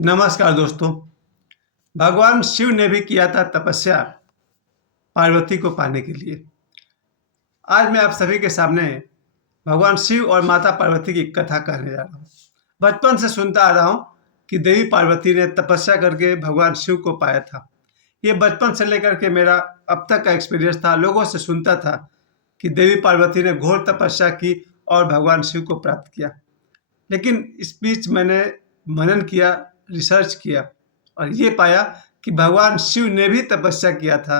नमस्कार दोस्तों। भगवान शिव ने भी किया था तपस्या पार्वती को पाने के लिए। आज मैं आप सभी के सामने भगवान शिव और माता पार्वती की कथा कहने जा रहा हूँ। बचपन से सुनता आ रहा हूँ कि देवी पार्वती ने तपस्या करके भगवान शिव को पाया था। ये बचपन से लेकर के मेरा अब तक का एक्सपीरियंस था। लोगों से सुनता था कि देवी पार्वती ने घोर तपस्या की और भगवान शिव को प्राप्त किया। लेकिन इस बीच मैंने मनन किया, रिसर्च किया और ये पाया कि भगवान शिव ने भी तपस्या किया था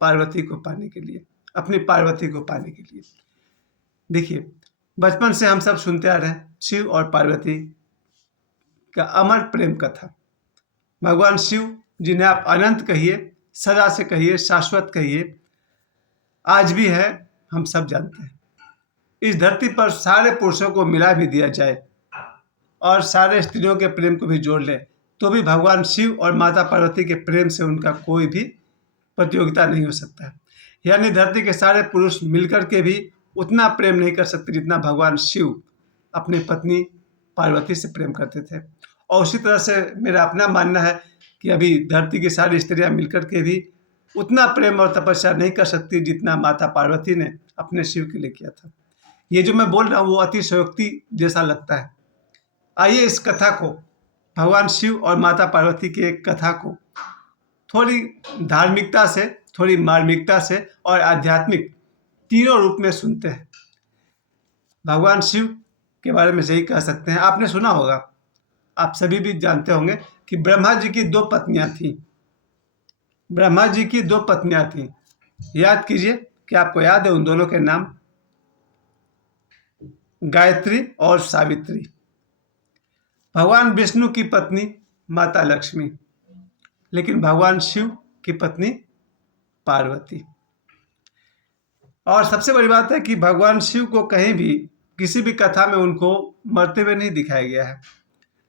पार्वती को पाने के लिए, अपनी पार्वती को पाने के लिए। देखिए, बचपन से हम सब सुनते आ रहे हैं शिव और पार्वती का अमर प्रेम कथा। भगवान शिव, जिन्हें आप अनंत कहिए, सदा से कहिए, शाश्वत कहिए, आज भी है, हम सब जानते हैं। इस धरती पर सारे पुरुषों को मिला भी दिया जाए और सारे स्त्रियों के प्रेम को भी जोड़ ले तो भी भगवान शिव और माता पार्वती के प्रेम से उनका कोई भी प्रतियोगिता नहीं हो सकता है। यानी धरती के सारे पुरुष मिलकर के भी उतना प्रेम नहीं कर सकते जितना भगवान शिव अपनी पत्नी पार्वती से प्रेम करते थे। और उसी तरह से मेरा अपना मानना है कि अभी धरती की सारी स्त्रियां मिलकर के भी उतना प्रेम और तपस्या नहीं कर सकती जितना माता पार्वती ने अपने शिव के लिए किया था। ये जो मैं बोल रहा हूँ वो अतिशयोक्ति जैसा लगता है। आइए इस कथा को, भगवान शिव और माता पार्वती की एक कथा को थोड़ी धार्मिकता से, थोड़ी मार्मिकता से और आध्यात्मिक तीनों रूप में सुनते हैं। भगवान शिव के बारे में यही कह सकते हैं, आपने सुना होगा, आप सभी भी जानते होंगे कि ब्रह्मा जी की दो पत्नियां थीं। ब्रह्मा जी की दो पत्नियां थीं। याद कीजिए कि आपको याद है उन दोनों के नाम, गायत्री और सावित्री। भगवान विष्णु की पत्नी माता लक्ष्मी, लेकिन भगवान शिव की पत्नी पार्वती। और सबसे बड़ी बात है कि भगवान शिव को कहीं भी किसी भी कथा में उनको मरते हुए नहीं दिखाया गया है,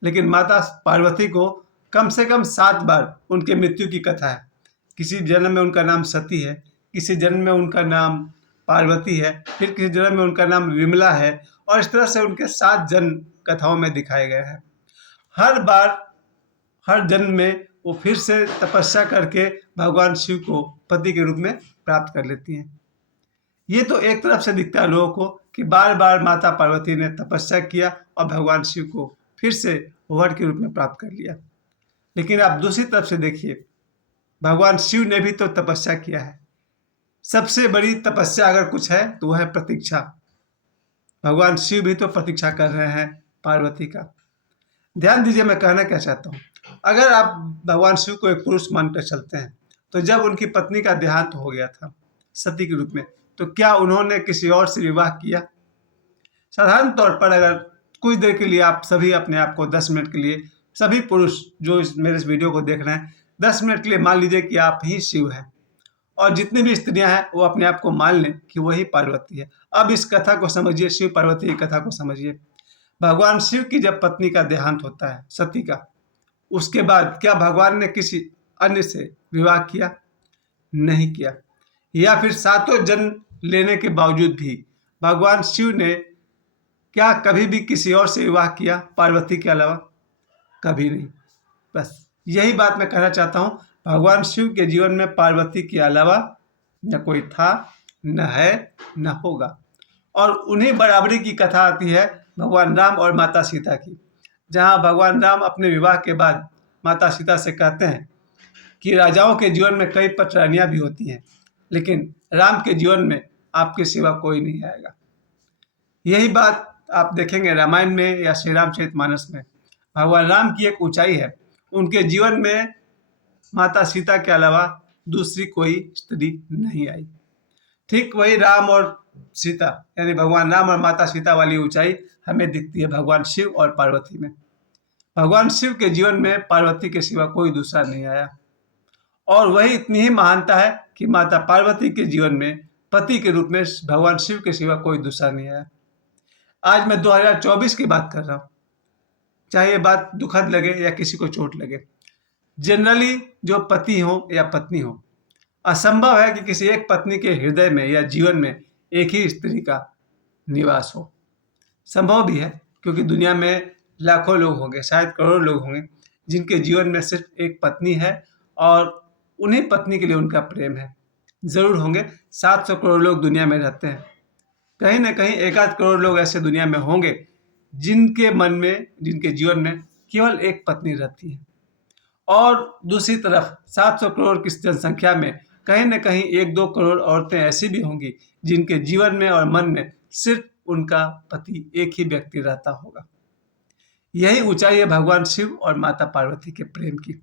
लेकिन माता पार्वती को कम से कम 7 बार उनके मृत्यु की कथा है। किसी जन्म में उनका नाम सती है, किसी जन्म में उनका नाम पार्वती है, फिर किसी जन्म में उनका नाम विमला है, और इस तरह से उनके 7 जन्म कथाओं में दिखाए गए हैं। हर बार, हर जन्म में वो फिर से तपस्या करके भगवान शिव को पति के रूप में प्राप्त कर लेती हैं। ये तो एक तरफ से दिखता है लोगों को कि बार बार माता पार्वती ने तपस्या किया और भगवान शिव को फिर से वर के रूप में प्राप्त कर लिया। लेकिन आप दूसरी तरफ से देखिए, भगवान शिव ने भी तो तपस्या किया है। सबसे बड़ी तपस्या अगर कुछ है तो वह है प्रतीक्षा। भगवान शिव भी तो प्रतीक्षा कर रहे हैं पार्वती का। ध्यान दीजिए, मैं कहना क्या चाहता हूँ। अगर आप भगवान शिव को एक पुरुष मानकर चलते हैं तो जब उनकी पत्नी का देहांत हो गया था सती के रूप में, तो क्या उन्होंने किसी और से विवाह किया? साधारण तौर पर अगर कुछ देर के लिए आप सभी अपने आप को 10 मिनट के लिए, सभी पुरुष जो मेरे इस वीडियो को देख रहे हैं, 10 मिनट के लिए मान लीजिए कि आप ही शिव हैं और जितनी भी स्त्रियां हैं वो अपने आप को मान लें कि वही पार्वती है। अब इस कथा को समझिए, शिव पार्वती की कथा को समझिए। भगवान शिव की जब पत्नी का देहांत होता है सती का, उसके बाद क्या भगवान ने किसी अन्य से विवाह किया? नहीं किया। या फिर 7 जन्म लेने के बावजूद भी भगवान शिव ने क्या कभी भी किसी और से विवाह किया पार्वती के अलावा? कभी नहीं। बस यही बात मैं कहना चाहता हूँ, भगवान शिव के जीवन में पार्वती के अलावा न कोई था, न है, न होगा। और उन्हीं बराबरी की कथा आती है भगवान राम और माता सीता की, जहाँ भगवान राम अपने विवाह के बाद माता सीता से कहते हैं कि राजाओं के जीवन में कई पटरानियाँ भी होती हैं, लेकिन राम के जीवन में आपके सिवा कोई नहीं आएगा। यही बात आप देखेंगे रामायण में या श्री रामचरितमानस में। भगवान राम की एक ऊंचाई है, उनके जीवन में माता सीता के अलावा दूसरी कोई स्त्री नहीं आई। ठीक वही राम और सीता, यानी भगवान राम और माता सीता वाली ऊंचाई हमें दिखती है भगवान शिव और पार्वती में। भगवान शिव के जीवन में पार्वती के सिवा कोई दूसरा नहीं आया, और वही इतनी ही महानता है कि माता पार्वती के जीवन में पति के रूप में भगवान शिव के सिवा कोई दूसरा नहीं आया। आज मैं 2024 की बात कर रहा हूँ, चाहे ये बात दुखद लगे या किसी को चोट लगे। जनरली जो पति हो या पत्नी हो, असंभव है कि किसी एक पत्नी के हृदय में या जीवन में एक ही स्त्री का निवास हो। संभव भी है क्योंकि दुनिया में लाखों लोग होंगे, शायद करोड़ों लोग होंगे, जिनके जीवन में सिर्फ एक पत्नी है और उन्हीं पत्नी के लिए उनका प्रेम है। जरूर होंगे, 700 करोड़ लोग दुनिया में रहते हैं, कहीं ना कहीं 1 आध करोड़ लोग ऐसे दुनिया में होंगे जिनके मन में, जिनके जीवन में केवल एक पत्नी रहती है। और दूसरी तरफ 700 करोड़ की जनसंख्या में कहीं न कहीं 1-2 करोड़ औरतें ऐसी भी होंगी जिनके जीवन में और मन में सिर्फ उनका पति एक ही व्यक्ति रहता होगा। यही ऊंचाई है भगवान शिव और माता पार्वती के प्रेम की।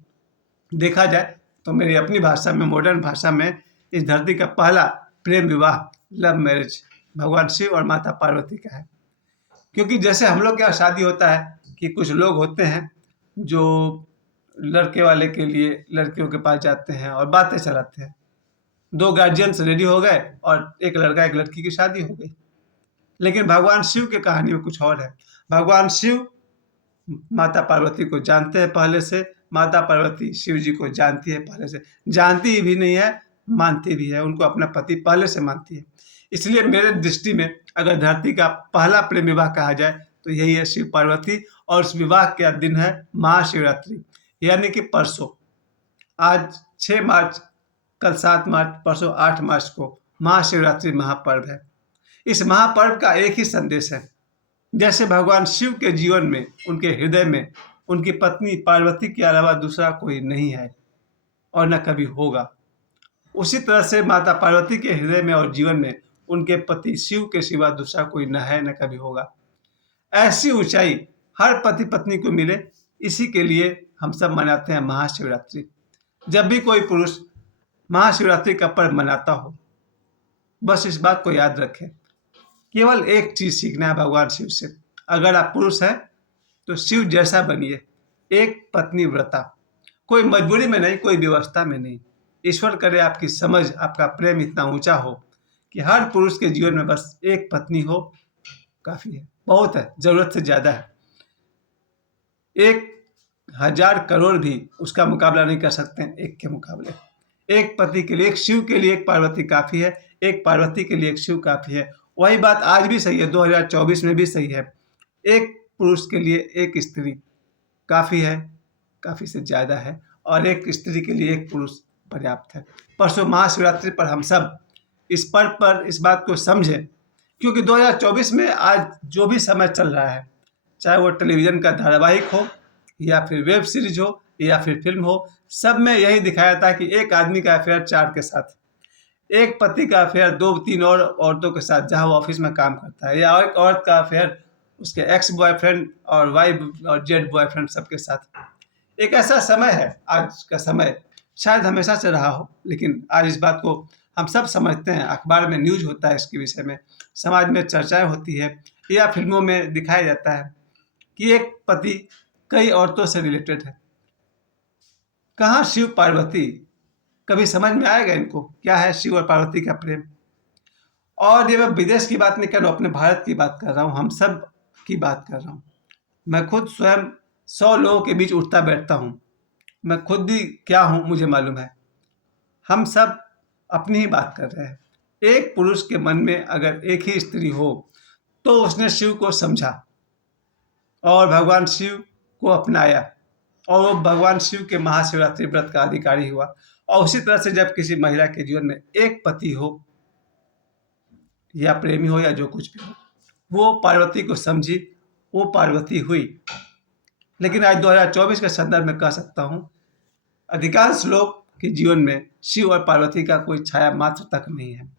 देखा जाए तो मेरी अपनी भाषा में, मॉडर्न भाषा में, इस धरती का पहला प्रेम विवाह, लव मैरिज भगवान शिव और माता पार्वती का है। क्योंकि जैसे हम लोग के यहाँ शादी होता है कि कुछ लोग होते हैं जो लड़के वाले के लिए लड़कियों के पास जाते हैं और बातें चलाते हैं, 2 गार्जियंस रेडी हो गए और एक लड़का एक लड़की की शादी हो गई। लेकिन भगवान शिव की कहानी में कुछ और है। भगवान शिव माता पार्वती को जानते हैं पहले से, माता पार्वती शिव जी को जानती है पहले से, जानती भी नहीं है, मानती भी है, उनको अपना पति पहले से मानती है। इसलिए मेरे दृष्टि में अगर धरती का पहला प्रेम विवाह कहा जाए तो यही है शिव पार्वती। और उस विवाह का दिन है महाशिवरात्रि, यानी कि परसों। आज 6 मार्च, कल 7 मार्च, परसों 8 मार्च को महाशिवरात्रि महापर्व है। इस महापर्व का एक ही संदेश है, जैसे भगवान शिव के जीवन में, उनके हृदय में उनकी पत्नी पार्वती के अलावा दूसरा कोई नहीं है और न कभी होगा, उसी तरह से माता पार्वती के हृदय में और जीवन में उनके पति शिव के सिवा दूसरा कोई न है, न कभी होगा। ऐसी ऊंचाई हर पति पत्नी को मिले, इसी के लिए हम सब मनाते हैं महाशिवरात्रि। जब भी कोई पुरुष महाशिवरात्रि का पर्व मनाता हो, बस इस बात को याद रखें, केवल एक चीज सीखना है भगवान शिव से। अगर आप पुरुष हैं तो शिव जैसा बनिए, एक पत्नी व्रता, कोई मजबूरी में नहीं, कोई व्यवस्था में नहीं। ईश्वर करे आपकी समझ, आपका प्रेम इतना ऊंचा हो कि हर पुरुष के जीवन में बस एक पत्नी हो, काफी है, बहुत है, जरूरत से ज्यादा है। 1,000 करोड़ भी उसका मुकाबला नहीं कर सकते हैं एक के मुकाबले। एक पति के लिए, एक शिव के लिए एक पार्वती काफी है, एक पार्वती के लिए एक शिव काफी है। वही बात आज भी सही है, 2024 में भी सही है। एक पुरुष के लिए एक स्त्री काफी है, काफी से ज्यादा है, और एक स्त्री के लिए एक पुरुष पर्याप्त है। परसों महाशिवरात्रि पर हम सब इस पर्व पर इस बात को समझें, क्योंकि 2024 में आज जो भी समय चल रहा है, चाहे वो टेलीविजन का धारावाहिक हो या फिर वेब सीरीज हो या फिर फिल्म हो, सब में यही दिखाया था कि एक आदमी का अफेयर 4 के साथ, एक पति का अफेयर 2-3 और औरतों के साथ जहां वो ऑफिस में काम करता है, या एक औरत का अफेयर उसके एक्स बॉयफ्रेंड और वाई और जेड बॉयफ्रेंड सबके साथ। एक ऐसा समय है आज का समय, शायद हमेशा से रहा हो, लेकिन आज इस बात को हम सब समझते हैं। अखबार में न्यूज होता है इसके विषय में, समाज में चर्चाएं होती है, या फिल्मों में दिखाया जाता है कि एक पति कई औरतों से रिलेटेड है। कहाँ शिव पार्वती, कभी समझ में आएगा इनको क्या है शिव और पार्वती का प्रेम? और ये मैं विदेश की बात नहीं कर रहा हूँ, अपने भारत की बात कर रहा हूँ, हम सब की बात कर रहा हूँ। मैं खुद स्वयं 100 लोगों के बीच उठता बैठता हूँ, मैं खुद भी क्या हूँ मुझे मालूम है। हम सब अपनी ही बात कर रहे हैं। एक पुरुष के मन में अगर एक ही स्त्री हो तो उसने शिव को समझा और भगवान शिव को अपनाया, और वो भगवान शिव के महाशिवरात्रि व्रत का अधिकारी हुआ। और उसी तरह से जब किसी महिला के जीवन में एक पति हो या प्रेमी हो या जो कुछ भी हो, वो पार्वती को समझी, वो पार्वती हुई। लेकिन आज 2024 के संदर्भ में कह सकता हूँ, अधिकांश लोग के जीवन में शिव और पार्वती का कोई छाया मात्र तक नहीं है।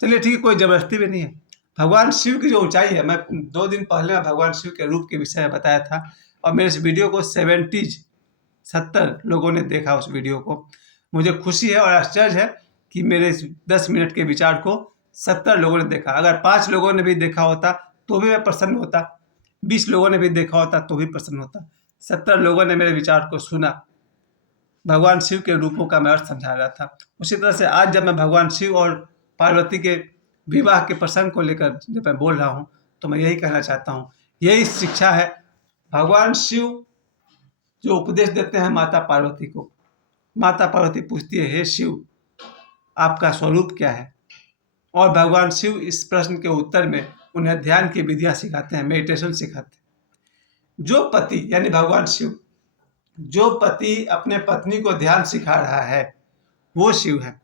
चलिए ठीक है, कोई जबरदस्ती भी नहीं है। भगवान शिव की जो ऊंचाई है, मैं 2 दिन पहले भगवान शिव के रूप के विषय में बताया था, और मेरे इस वीडियो को 70 लोगों ने देखा उस वीडियो को। मुझे खुशी है और आश्चर्य है कि मेरे इस 10 मिनट के विचार को 70 लोगों ने देखा। अगर 5 लोगों ने भी देखा होता तो भी मैं प्रसन्न होता, 20 लोगों ने भी देखा होता तो भी प्रसन्न होता। 70 लोगों ने मेरे विचार को सुना, भगवान शिव के रूपों का मैं अर्थ समझा रहा था। उसी तरह से आज जब मैं भगवान शिव और पार्वती के विवाह के प्रसंग को लेकर जब मैं बोल रहा हूँ, तो मैं यही कहना चाहता हूँ, यही शिक्षा है। भगवान शिव जो उपदेश देते हैं माता पार्वती को, माता पार्वती पूछती है, हे शिव आपका स्वरूप क्या है? और भगवान शिव इस प्रश्न के उत्तर में उन्हें ध्यान की विधियां सिखाते हैं, मेडिटेशन सिखाते हैं। जो पति यानी भगवान शिव जो पति अपने पत्नी को ध्यान सिखा रहा है वो शिव है।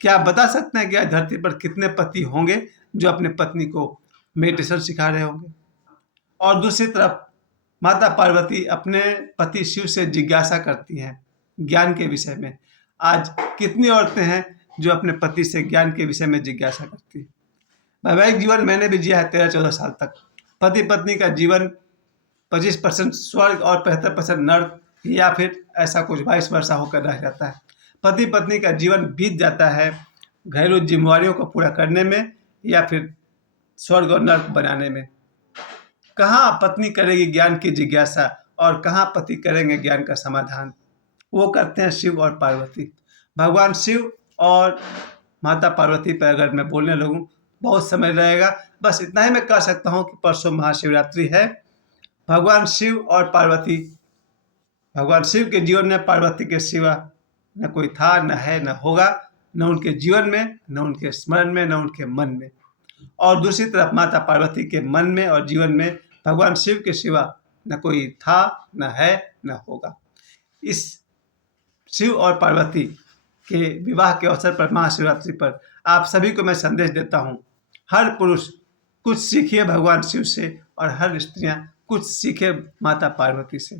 क्या आप बता सकते हैं कि आज धरती पर कितने पति होंगे जो अपने पत्नी को मेडिटेशन सिखा रहे होंगे? और दूसरी तरफ माता पार्वती अपने पति शिव से जिज्ञासा करती हैं ज्ञान के विषय में। आज कितनी औरतें हैं जो अपने पति से ज्ञान के विषय में जिज्ञासा करती हैं? वैवाहिक जीवन मैंने भी जिया है 13-14 साल तक। पति पत्नी का जीवन 25% स्वर्ग और 75% नर्क, या फिर ऐसा कुछ वाइस वर्सा होकर रह जाता है। पति पत्नी का जीवन बीत जाता है घरेलू जिम्मेवारियों को पूरा करने में या फिर स्वर्ग और नर्क बनाने में। कहाँ पत्नी करेगी ज्ञान की जिज्ञासा और कहाँ पति करेंगे ज्ञान का समाधान? वो करते हैं शिव और पार्वती। भगवान शिव और माता पार्वती पर अगर मैं बोलने लगूँ बहुत समय रहेगा। बस इतना ही मैं कह सकता हूँ कि परसों महाशिवरात्रि है। भगवान शिव और पार्वती, भगवान शिव के जीवन में पार्वती के सिवा न कोई था, न है, न होगा, न उनके जीवन में, न उनके स्मरण में, न उनके मन में। और दूसरी तरफ माता पार्वती के मन में और जीवन में भगवान शिव के सिवा न कोई था, न है, न होगा। इस शिव और पार्वती के विवाह के अवसर पर महाशिवरात्रि पर आप सभी को मैं संदेश देता हूँ, हर पुरुष कुछ सीखिए भगवान शिव से और हर स्त्रियाँ कुछ सीखे माता पार्वती से।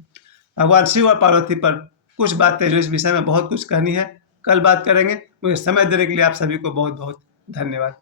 भगवान शिव और पार्वती पर कुछ बातें जो इस विषय में बहुत कुछ कहनी है, कल बात करेंगे। मुझे समय देने के लिए आप सभी को बहुत बहुत धन्यवाद।